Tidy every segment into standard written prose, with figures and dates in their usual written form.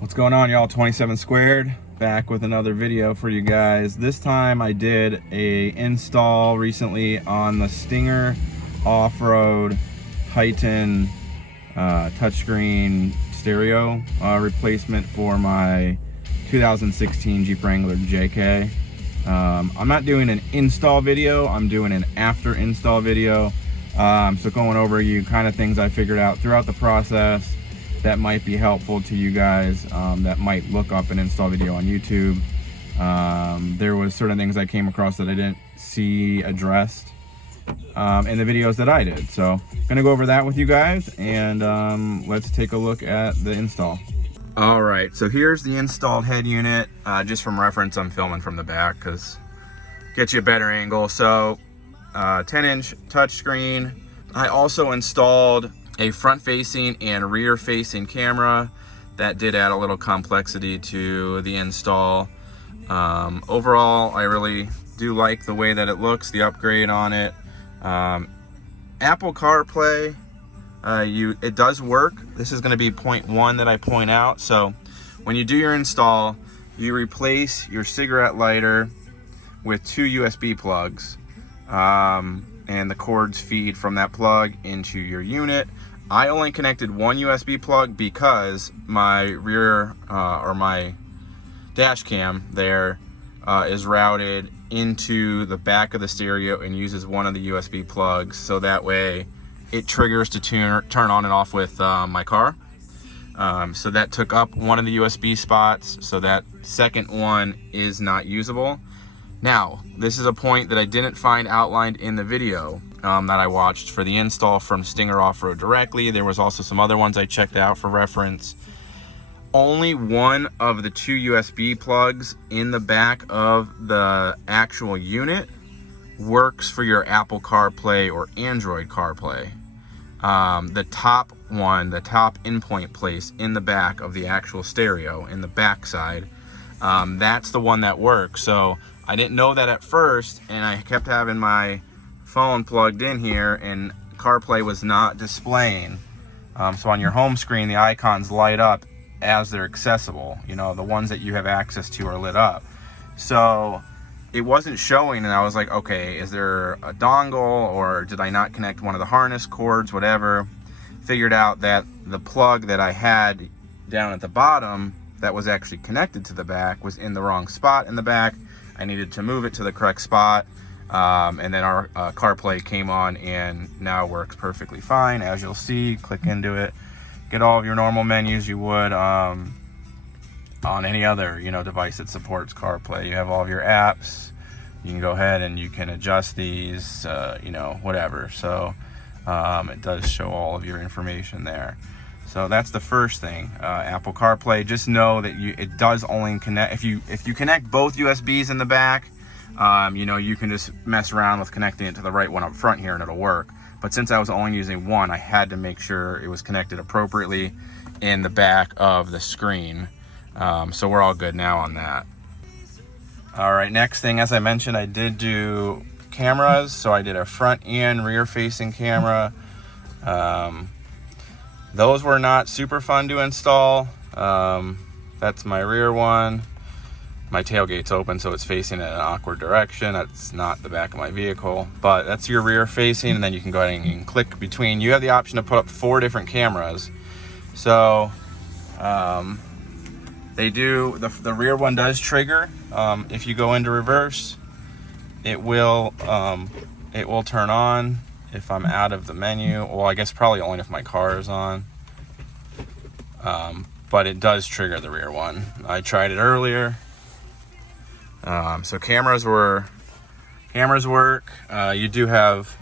What's going on, y'all? 27 Squared back with another video for you guys. This time I did a install recently on the Stinger Off-Road Heigh10 touchscreen stereo replacement for my 2016 Jeep Wrangler JK. I'm not doing an install video, I'm doing an after install video. So going over you kind of things I figured out throughout the process that might be helpful to you guys that might look up an install video on YouTube. There was certain things I came across that I didn't see addressed in the videos that I did. So I'm gonna go over that with you guys, and let's take a look at the install. All right, so here's the installed head unit. Just from reference, I'm filming from the back because get you a better angle. So 10-inch touchscreen. I also installed a front-facing and rear-facing camera. That did add a little complexity to the install. Overall, I really do like the way that it looks, the upgrade on it. Apple Carplay, it does work. This is going to be point one that I point out. So when you do your install, you replace your cigarette lighter with two USB plugs, and the cords feed from that plug into your unit. I only connected one USB plug because my rear or my dash cam there is routed into the back of the stereo and uses one of the USB plugs, so that way it triggers to turn on and off with my car. So that took up one of the USB spots, so that second one is not usable. Now, this is a point that I didn't find outlined in the video that I watched for the install from Stinger Off-Road directly. There was also some other ones I checked out for reference. Only one of the two USB plugs in the back of the actual unit works for your Apple CarPlay or Android CarPlay. The top one, the top in-point place in the back of the actual stereo, in the back side, that's the one that works. So I didn't know that at first, and I kept having my phone plugged in here and CarPlay was not displaying. So on your home screen, the icons light up as they're accessible. You know, the ones that you have access to are lit up. So it wasn't showing, and I was like, okay, is there a dongle, or did I not connect one of the harness cords, whatever. Figured out that the plug that I had down at the bottom that was actually connected to the back was in the wrong spot in the back. I needed to move it to the correct spot, and then our CarPlay came on and now works perfectly fine. As you'll see, click into it, get all of your normal menus you would on any other device that supports CarPlay. You have all of your apps. You can go ahead and you can adjust these, whatever. So it does show all of your information there. So that's the first thing. Apple CarPlay, just know that it does only connect if you connect both USBs in the back. You can just mess around with connecting it to the right one up front here and it'll work. But since I was only using one, I had to make sure it was connected appropriately in the back of the screen. So we're all good now on that. All right, next thing, as I mentioned, I did do cameras. So I did a front and rear facing camera. Those were not super fun to install. That's my rear one. My tailgate's open, so it's facing in an awkward direction. That's not the back of my vehicle, but that's your rear facing, and then you can go ahead and click between. You have the option to put up 4 different cameras. So they do, the rear one does trigger. If you go into reverse, it will turn on. If I'm out of the menu, well, I guess probably only if my car is on, but it does trigger the rear one. I tried it earlier. So cameras work. You do have,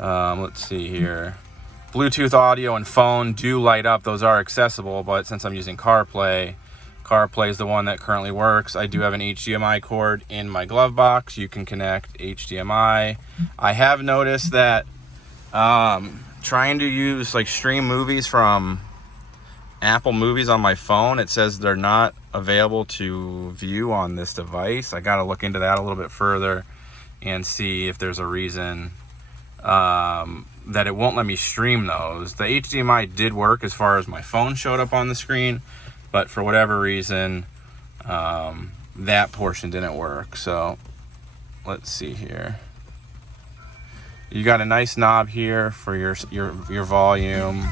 let's see here, Bluetooth audio and phone do light up. Those are accessible, but since I'm using CarPlay is the one that currently works. I do have an HDMI cord in my glove box. You can connect HDMI. I have noticed that trying to use stream movies from Apple Movies on my phone, it says they're not available to view on this device. I got to look into that a little bit further and see if there's a reason that it won't let me stream those. The HDMI did work as far as my phone showed up on the screen, but for whatever reason, that portion didn't work. So let's see here. You got a nice knob here for your volume.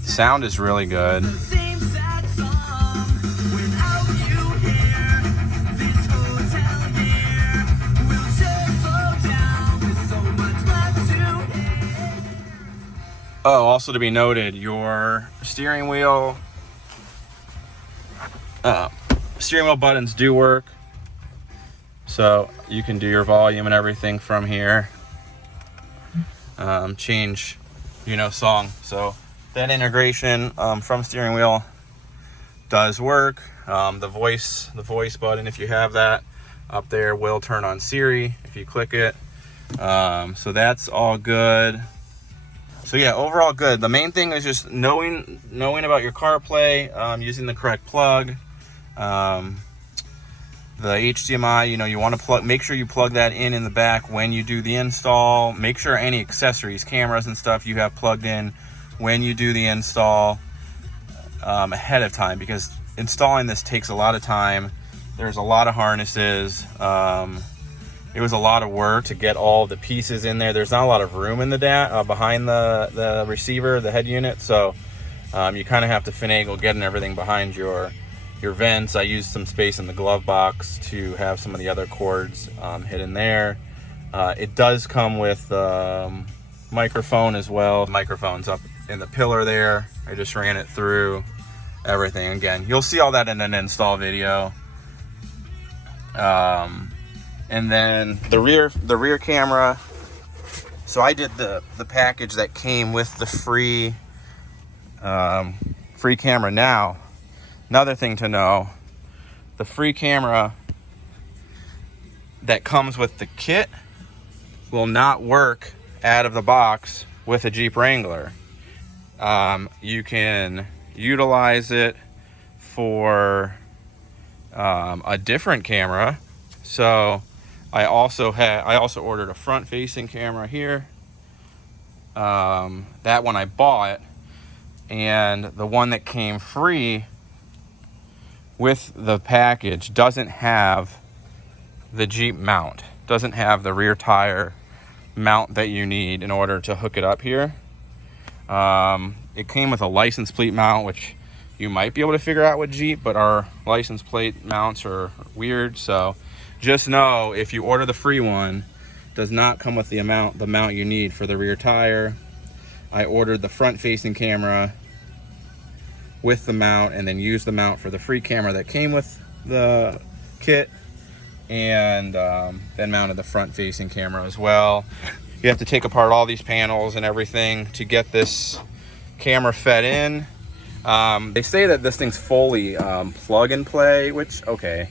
Sound is really good. Oh, also to be noted, your steering wheel buttons do work, so you can do your volume and everything from here. Change, song. So that integration from steering wheel does work. The voice button, if you have that up there, will turn on Siri if you click it. So that's all good. So yeah, overall good. The main thing is just knowing about your CarPlay, using the correct plug. The HDMI, you want to make sure you plug that in the back when you do the install. Make sure any accessories, cameras and stuff you have plugged in when you do the install ahead of time, because installing this takes a lot of time. There's a lot of harnesses. It was a lot of work to get all the pieces in there. There's not a lot of room in the behind the receiver, the head unit, so you kind of have to finagle getting everything behind your vents. I used some space in the glove box to have some of the other cords hidden there. It does come with microphone as well. The microphone's up in the pillar there. I just ran it through everything. Again, you'll see all that in an install video. And then the rear camera. So I did the package that came with the free camera. Now, another thing to know, the free camera that comes with the kit will not work out of the box with a Jeep Wrangler. You can utilize it for a different camera. So I also ordered a front-facing camera here. That one I bought, and the one that came free with the package doesn't have the Jeep mount, doesn't have the rear tire mount that you need in order to hook it up here. It came with a license plate mount, which you might be able to figure out with Jeep, but our license plate mounts are weird. So just know, if you order the free one, does not come with the mount you need for the rear tire. I ordered the front-facing camera with the mount, and then used the mount for the free camera that came with the kit, and then mounted the front-facing camera as well. You have to take apart all these panels and everything to get this camera fed in. They say that this thing's fully plug and play, which, okay,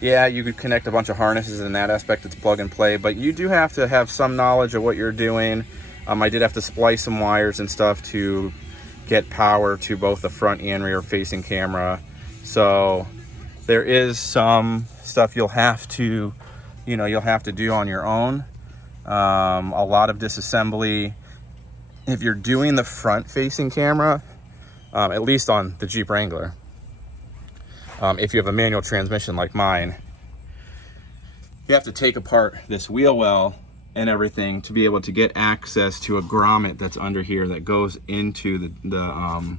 yeah, you could connect a bunch of harnesses. In that aspect, it's plug and play, but you do have to have some knowledge of what you're doing. I did have to splice some wires and stuff to get power to both the front and rear facing camera. So there is some stuff you'll have to do on your own. A lot of disassembly. If you're doing the front facing camera, at least on the Jeep Wrangler, if you have a manual transmission like mine, you have to take apart this wheel well and everything to be able to get access to a grommet that's under here that goes into the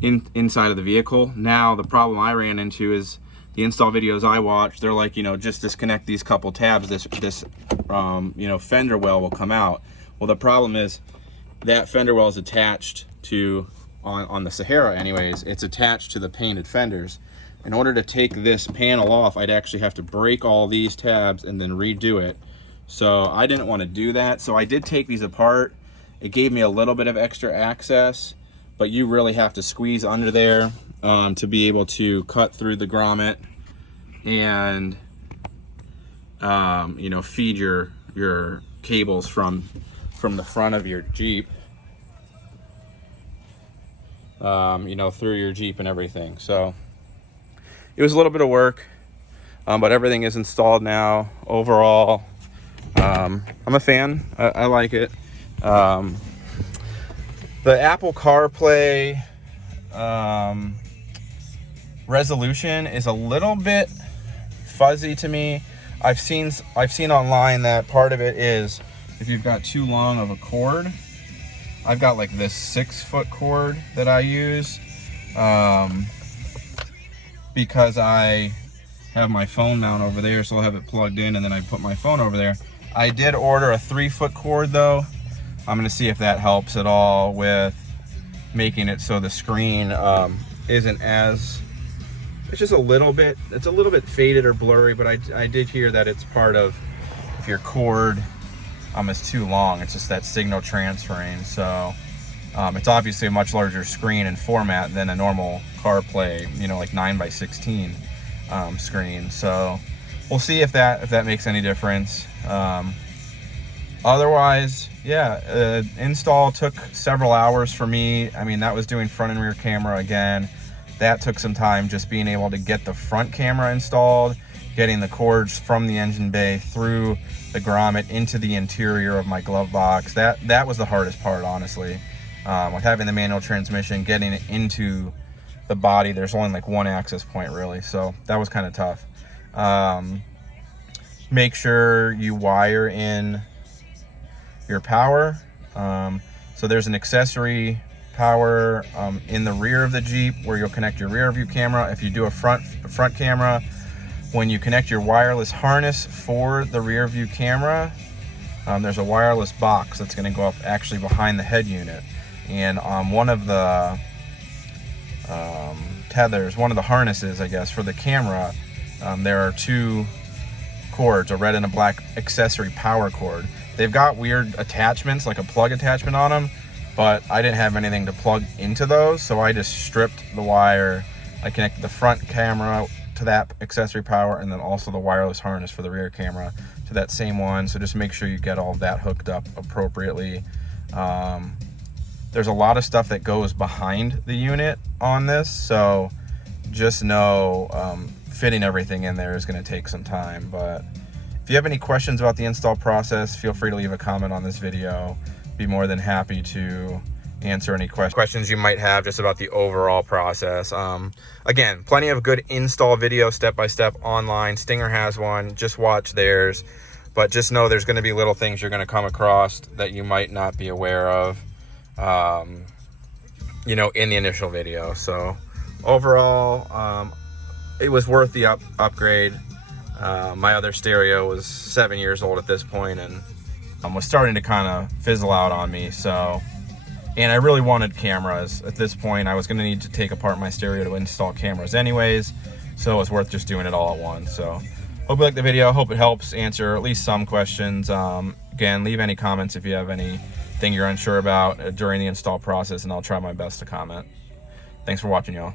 inside of the vehicle. Now, the problem I ran into is the install videos I watched, they're like, just disconnect these couple tabs, this fender well will come out. Well, the problem is that fender well is attached to, on the Sahara anyways, it's attached to the painted fenders. In order to take this panel off, I'd actually have to break all these tabs and then redo it. So I didn't want to do that. So I did take these apart. It gave me a little bit of extra access, but you really have to squeeze under there to be able to cut through the grommet and feed your cables from the front of your Jeep, through your Jeep and everything. So it was a little bit of work, but everything is installed now. Overall, I'm a fan. I like it. The Apple CarPlay resolution is a little bit fuzzy to me. I've seen online that part of it is if you've got too long of a cord. I've got like this 6-foot cord that I use because I have my phone mount over there, so I'll have it plugged in and then I put my phone over there. I did order a 3-foot cord though. I'm gonna see if that helps at all with making it so the screen isn't as, it's just a little bit, it's a little bit faded or blurry, but I did hear that it's part of, if your cord is too long, it's just that signal transferring. So it's obviously a much larger screen and format than a normal CarPlay, you know, like 9:16 screen. So we'll see if that makes any difference. Otherwise, yeah, install took several hours for me. I mean, that was doing front and rear camera again. That took some time, just being able to get the front camera installed, getting the cords from the engine bay through the grommet into the interior of my glove box. That was the hardest part, honestly. With having the manual transmission, getting it into the body, there's only like one access point really, so that was kind of tough. Make sure you wire in your power. So there's an accessory power in the rear of the Jeep where you'll connect your rear view camera. If you do a front camera, when you connect your wireless harness for the rear view camera, there's a wireless box that's going to go up actually behind the head unit. And one of the tethers, one of the harnesses, I guess, for the camera, there are 2 cords, a red and a black accessory power cord. They've got weird attachments, like a plug attachment on them, but I didn't have anything to plug into those, so I just stripped the wire. I connected the front camera to that accessory power, and then also the wireless harness for the rear camera to that same one. So just make sure you get all of that hooked up appropriately. There's a lot of stuff that goes behind the unit on this, so just know fitting everything in there is going to take some time. But if you have any questions about the install process, feel free to leave a comment on this video. Be more than happy to answer any questions you might have just about the overall process. Again, plenty of good install video step-by-step online. Stinger has one, just watch theirs. But just know there's going to be little things you're going to come across that you might not be aware of, you know, in the initial video. So overall, it was worth the upgrade. My other stereo was 7 years old at this point and was starting to kind of fizzle out on me. So, and I really wanted cameras at this point. I was going to need to take apart my stereo to install cameras anyways, so it was worth just doing it all at once. So hope you like the video. Hope it helps answer at least some questions. Again, leave any comments if you have anything you're unsure about during the install process, and I'll try my best to comment. Thanks for watching, y'all.